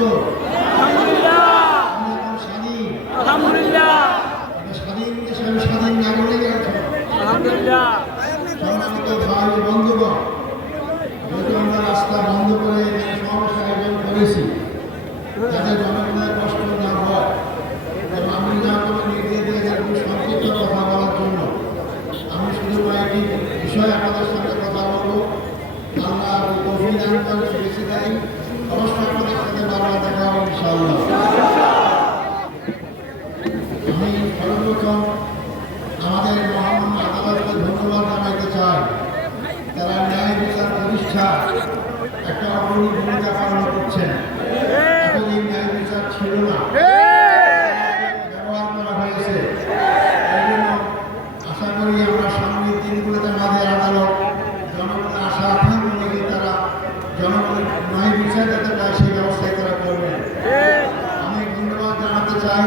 বলো আলহামদুলিল্লাহ স্বাধীন আলহামদুলিল্লাহ স্বাধীন দেশে আমি রাস্তা বন্ধ করে সমাবেশ আয়োজন করেছি তাদের আমাদের মহান আদালতকে ধন্যবাদ জানাইতে চাই। তারা ন্যায় বিচার প্রতিষ্ঠা একটা অগ্রণী ভূমিকা পালন করছেন। এতদিন ন্যায় বিচার ছিল না। ব্যবহার করা হয়েছে। আশা করি আমরা সামনের দিনগুলোতে আমাদের আদালত জনগণের আশা তারা জনগণের ন্যায় বিচার সেই ব্যবস্থায় তারা করবেন। আমি ধন্যবাদ জানাতে চাই।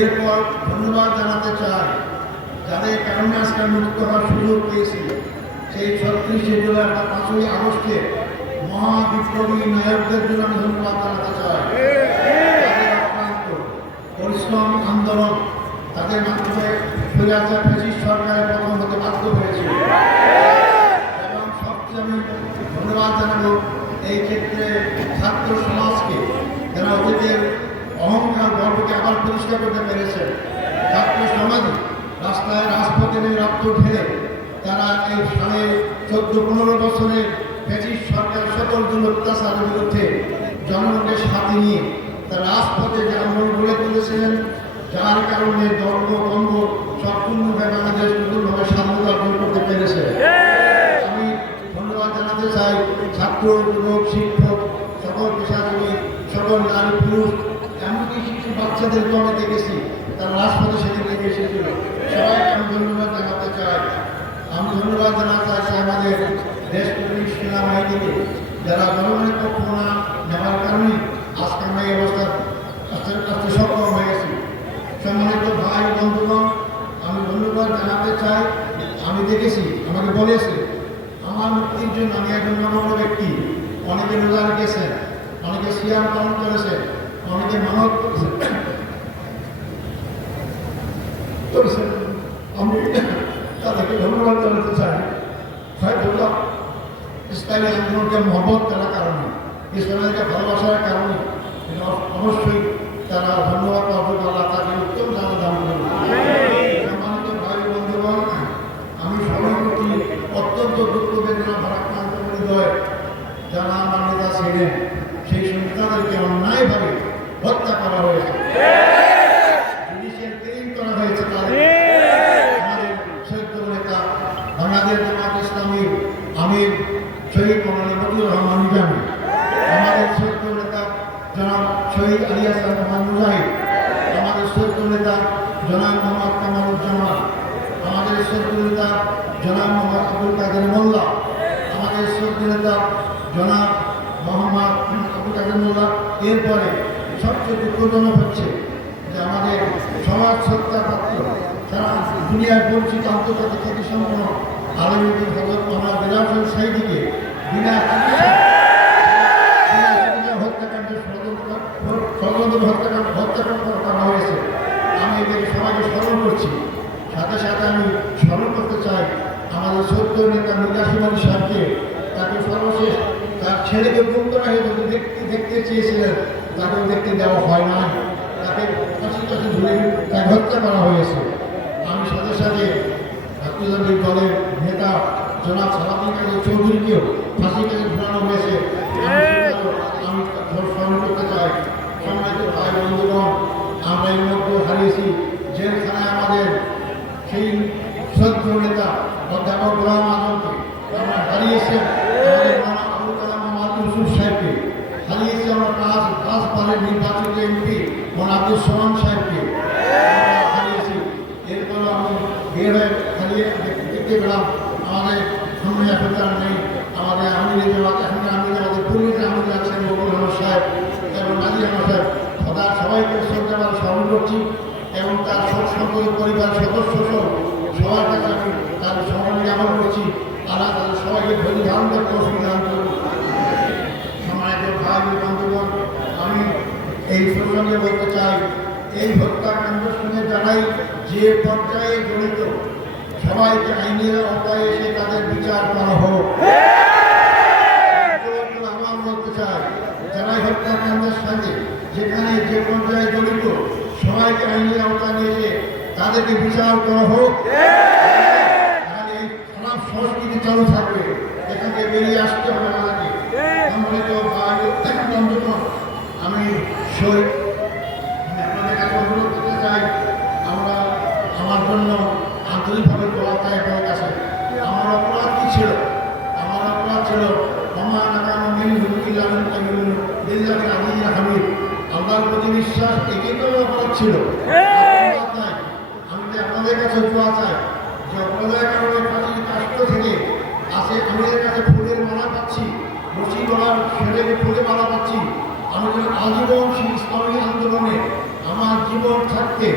এরপর ধন্যবাদ জানাতে চাই যাদের কারণে মুক্ত হওয়ার সুযোগ পেয়েছি। সেই ছত্রিশে জুলাই বা পাঁচই আগস্টে মহাবিপ্লবী নায়কদের জন্য ধন্যবাদ জানাতে চাই। পরিষ্কার করতে পেরেছে। ছাত্র সমাজ রাস্তায় রাজপথে রক্ত ঢেলে তারা এই সাড়ে চোদ্দ, পনেরো বছরের ব্রিটিশ সরকার সকল জন অত্যাচারের বিরুদ্ধে জনগণকে সাথে নিয়ে তারা রাজপথে যে আন্দোলন গড়ে তুলেছিলেন যার কারণে দ্বন্দ্ব সম্পূর্ণভাবে বাংলাদেশ নতুনভাবে স্বাধীনতা অর্জন করতে পেরেছে। আমি ধন্যবাদ জানাতে চাই ছাত্র, যুবক, শিক্ষক, সকল পেশাজীবী, সকল নারী, পুরুষ শিশু বাচ্চাদেরকে আমি দেখেছি, তারা রাজপথে সেদিন থেকে এসেছিল। সবাইকে আমি ধন্যবাদ জানাতে চাই। আমি ধন্যবাদ জানাতে চাই আমাদের দেশ প্রেমিক সেনাবাহিনীকে, যারা জনগণের পক্ষ না নেওয়ার কারণে আজকে আমরা এই অবস্থা আস্তে আস্তে সক্ষম হয়ে গেছি সম্মানিত ভাই বন্ধুগণ আমি ধন্যবাদ জানাতে চাই আমি দেখেছি আমাকে বলেছে আমার মুক্তির জন্য আমি একজন নগণ্য ব্যক্তি অনেকে রোজা রেখেছেন অনেকে সিয়াম পালন করেছে অনেকে মানত করেছেন করেছেন আমি তাদেরকে ধন্যবাদ জানাতে চাই হয়তো ইসলামী আন্দোলনকে মহব্বত করার কারণে ইসলামীকে ভালোবাসার কারণে এটা অবশ্যই তারা ধন্যবাদ পাবে আল্লাহ তাকে উত্তম জানা দান করবে সম্মানিত ভাই বন্ধুগণ আমি স্মরণ করছি অত্যন্ত দুঃখ বেদনা ভারাক্রান্ত হৃদয় যারা আমার নেতা ছিলেন সেই সন্তানদেরকে অন্যায়ভাবে হত্যা করা হয়েছে জুডিশিয়াল কিলিং করা হয়েছে তাদের আমাদের সৈয়দ নেতা বাংলাদেশ জামাত ইসলামী আমির শহীদ মৌলানা মজিবুর রহমান নিজামী আমাদের সৈয়দ নেতা জনাব শহীদ আলী হাসান রহমান মুজাহিদ আমাদের সৈয়দ নেতা জনাব মোহাম্মদ কামালুজ্জামান আমাদের সৈয়দ নেতা জনাব মোহাম্মদ আব্দুল কাদের মোল্লা, আমাদের সৈয়দ নেতা জনাব মোহাম্মদ আব্দুল কাদের মোল্লা। এরপরে সবচেয়ে দুঃখজনক হচ্ছে যে আমাদের সমাজ সত্যাপাত্র সারা দুনিয়ার পরিচিত আন্তর্জাতিক খ্যাতি সম্পন্ন আলমীদের হজরত মোহাম্মদ বিরাজুল সাইদিকে বিনা ষড়যন্ত্র হত্যাকাণ্ড হত্যাকাণ্ড করা হয়েছে। আমি এদেরকে সবাইকে স্মরণ করছি। সাথে সাথে আমি স্মরণ চাই নেতা তাকে সর্বশেষ তার ছেলেকে দেখতে দেখতে চেয়েছিলেন। দেখতে দেওয়া হয় না তাকে কাছে তাকে হত্যা করা হয়েছে। আমি সাথে সাথে দলের নেতা জনাব কাজী ফাঁসি কাছে ঝুলানো হয়েছে। আমি স্মরণ করতে আমরা হারিয়েছি। জেলখানায় আমাদের সেই শ্রদ্ধ নেতা অধ্যাপক গোলাম আজমকে আমরা হারিয়েছেন আবুল কালাম আমার পাঁচ পাঁচ পারে নির্বাচিত সাহেবকে। হারিয়েছি। এরপর আমি বের হয়ে হারিয়ে দেখতে আমাদের সামনে এখন নেই, আমাদের আমির জামাত এখন আমির সাহেব এবং নাজির আহমদ সাহেব। সদা সবাইকে শ্রদ্ধা স্মরণ করছি এবং তার সব সকল পরিবার সদস্য সহ সবার কাছে তার স্মরণ জ্ঞাপন করছি আল্লাহ তাদের সবাইকে ধৈর্য ধারণ করতে অসুবিধা সম্মানিত ভাই বন্ধুগণ আমি এই প্রসঙ্গে বলতে চাই এই হত্যাকাণ্ডের সঙ্গে যারাই যে পর্যায়ে জড়িত সবাইকে আইনের আওতায় এসে তাদের বিচার করা হোক আমার বলতে চাই যারাই হত্যাকাণ্ডের সাথে যেখানে যে পর্যায়ে জড়িত সবাইকে আইনের আওতায় নিয়ে তাদেরকে বিচার করা হোক তাহলে এই খারাপ সংস্কৃতি থাকবে। বেরিয়ে আসতে হবে আমাদেরকে সম্মানিত আমি আপনাদের কাছে অনুরোধ করতে চাই, আমরা আমার জন্য আন্তরিকভাবে দোয়া চাই আপনাদের কাছে। আমার অপরাধ কি ছিল আমার অপরাধ ছিল আমার নাকাম মিল হুকিলাম দিল্লাকে আজিজ হামিদ আল্লাহর প্রতি বিশ্বাস এটাই তো আমার অপরাধ ছিল অপরাধ নাই। আমি তো আপনাদের কাছে দোয়া চাই যে অপরাধের কারণে প্রাচীন কাষ্ট থেকে আসে আমি এর কাছে ফুলের মালা পাচ্ছি রশি গলার ছেলেকে ফুলে মালা পাচ্ছি আমি যেন আজীবন সেই ইসলামী আন্দোলনে আমার জীবন থাকতে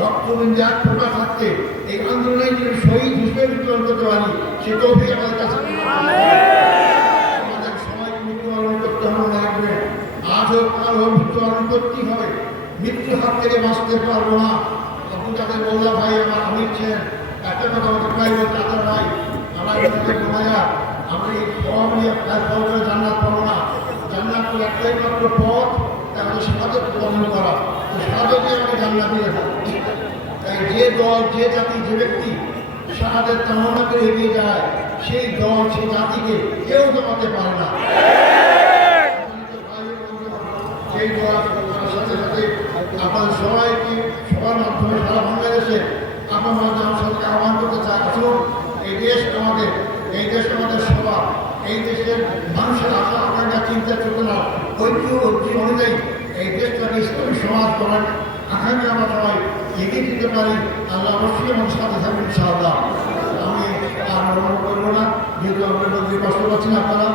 রক্তবিন্দার ফোটা থাকতে, এই আন্দোলনে যদি শহীদ হিসেবে বিতরণ করতে পারি সে তৌফিক আমাদের কাছে আমাদের মৃত্যুবরণ করতে হবে মনে রাখবেন মৃত্যুবরণ করতেই হবে। মৃত্যু হাত থেকে বাঁচতে পারব না। আপনি তাদের বললা ভাই আমার আমির একটা কথা আদার ভাই, আমার আমরা এই ফর্ম নিয়ে ফল করে জান্নাত পাবো না জান্নাত একটাই মাত্র পথ, তাহলে সাধক পালন করা। তো সাধকে আমাকে জান্নাত দিয়ে তাই যে দল, যে জাতি, যে ব্যক্তি শাহাদের কামনা করে এগিয়ে যায়, সেই দল, সেই জাতিকে কেউ জমাতে পারে না। সেই করার সাথে সাথে আপনাদের সবাইকে সবার মাধ্যমে সারা বাংলাদেশে আপনার সাথে আহ্বান করতে চাই আসুন। এই দেশ আমাদের, এই দেশ আমাদের সবার, এই দেশের মানুষের আশা, আকাঙ্ক্ষা চিন্তা চেতনা ঐক্য ঐক্য অনুযায়ী এই দেশটাকে ইসলামী সমাজ করার আগামী আমরা সবাই এগিয়ে দিতে পারি। আল্লাহ অবশ্যই এবং সাথে থাকবেন, ইনশাআল্লাহ। আমি আর অনুরোধ করব না, যেহেতু আমরা কষ্ট পাচ্ছেন আপনারা